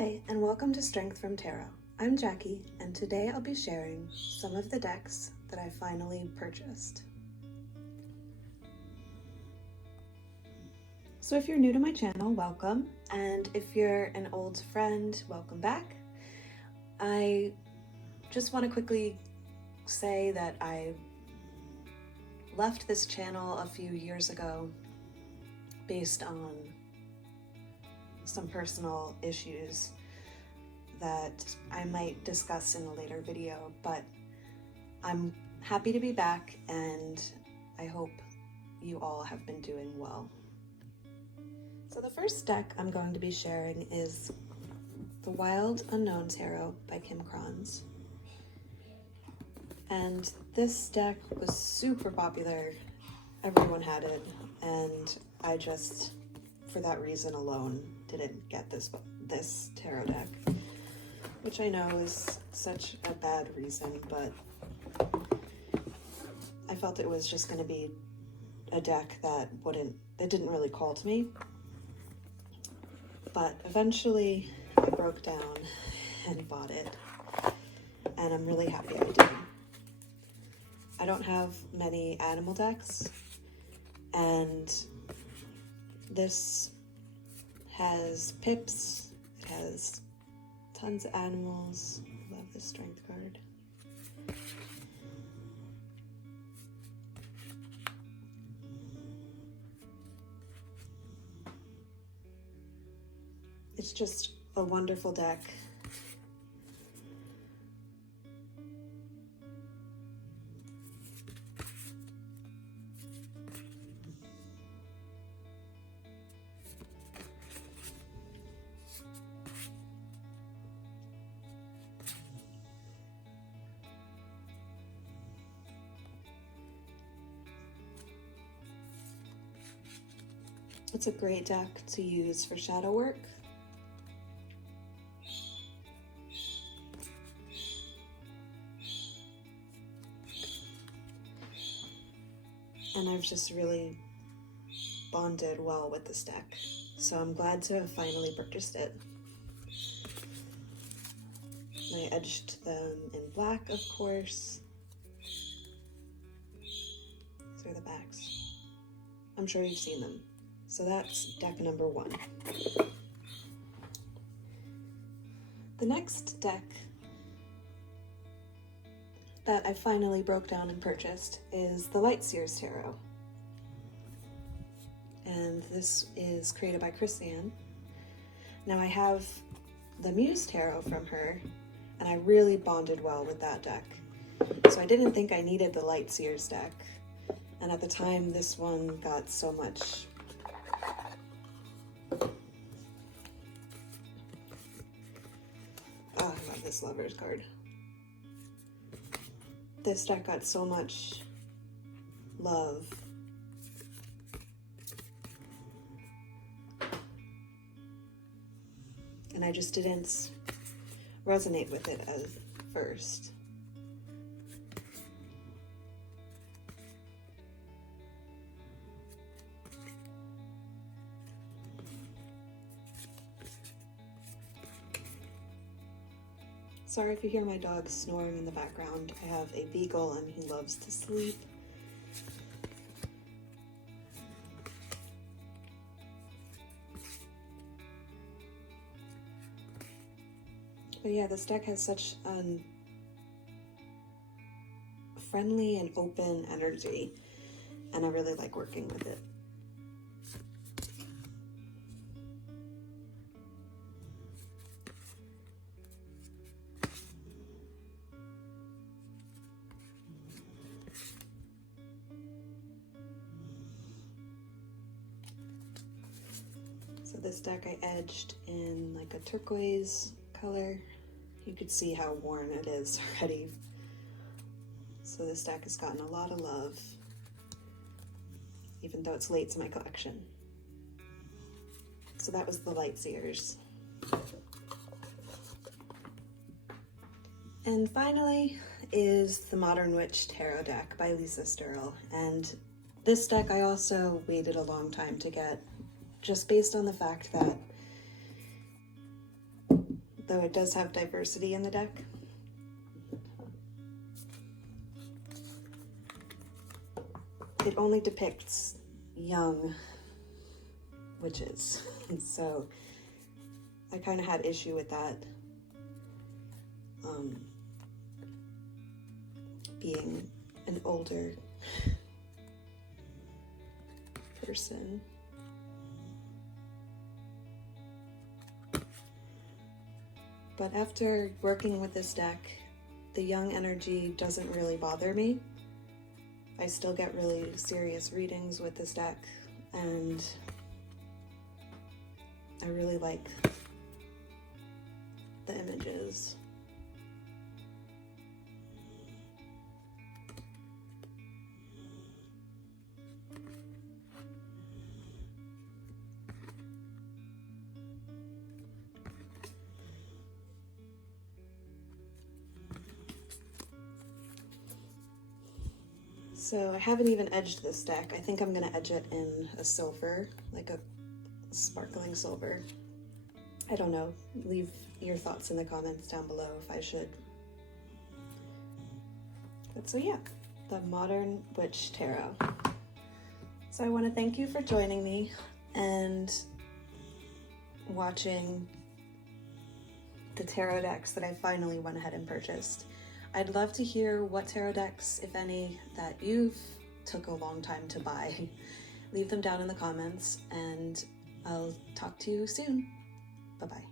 Hi, and welcome to Strength from Tarot. I'm Jackie, and today I'll be sharing some of the decks that I finally purchased. So if you're new to my channel, welcome, and if you're an old friend, welcome back. I just want to quickly say that I left this channel a few years ago based on some personal issues that I might discuss in a later video, but I'm happy to be back and I hope you all have been doing well. So the first deck I'm going to be sharing is the Wild Unknown Tarot by Kim Kranz. And this deck was super popular, everyone had it, and I just, for that reason alone, didn't get this tarot deck, which I know is such a bad reason, but I felt it was just going to be a deck that didn't really call to me. But eventually I broke down and bought it, and I'm really happy I did. I don't have many animal decks, and this has pips, it has tons of animals. I love this strength card. It's just a wonderful deck. It's a great deck to use for shadow work. And I've just really bonded well with this deck, so I'm glad to have finally purchased it. I edged them in black, of course. These are the backs. I'm sure you've seen them. So that's deck number 1. The next deck that I finally broke down and purchased is the Sears Tarot. And this is created by Chrisanne. Now I have the Muse Tarot from her, and I really bonded well with that deck. So I didn't think I needed the Sears deck. And at the time, this one got so much I love this Lover's card. This deck got so much love. And I just didn't resonate with it at first. Sorry if you hear my dog snoring in the background. I have a beagle and he loves to sleep. But yeah, this deck has such a friendly and open energy, and I really like working with it. So this deck I edged in like a turquoise color. You could see how worn it is already. So this deck has gotten a lot of love, even though it's late to my collection. So that was the Sears. And finally is the Modern Witch Tarot deck by Lisa Sterle. And this deck I also waited a long time to get, just based on the fact that though it does have diversity in the deck. It only depicts young witches, so I kind of had issue with that. Being an older person. But after working with this deck, the young energy doesn't really bother me. I still get really serious readings with this deck, and I really like the images. So I haven't even edged this deck. I think I'm gonna edge it in a silver, like a sparkling silver. I don't know. Leave your thoughts in the comments down below if I should. But so yeah, the Modern Witch Tarot. So I want to thank you for joining me and watching the tarot decks that I finally went ahead and purchased. I'd love to hear what tarot decks, if any, that you've took a long time to buy. Leave them down in the comments, and I'll talk to you soon. Bye-bye.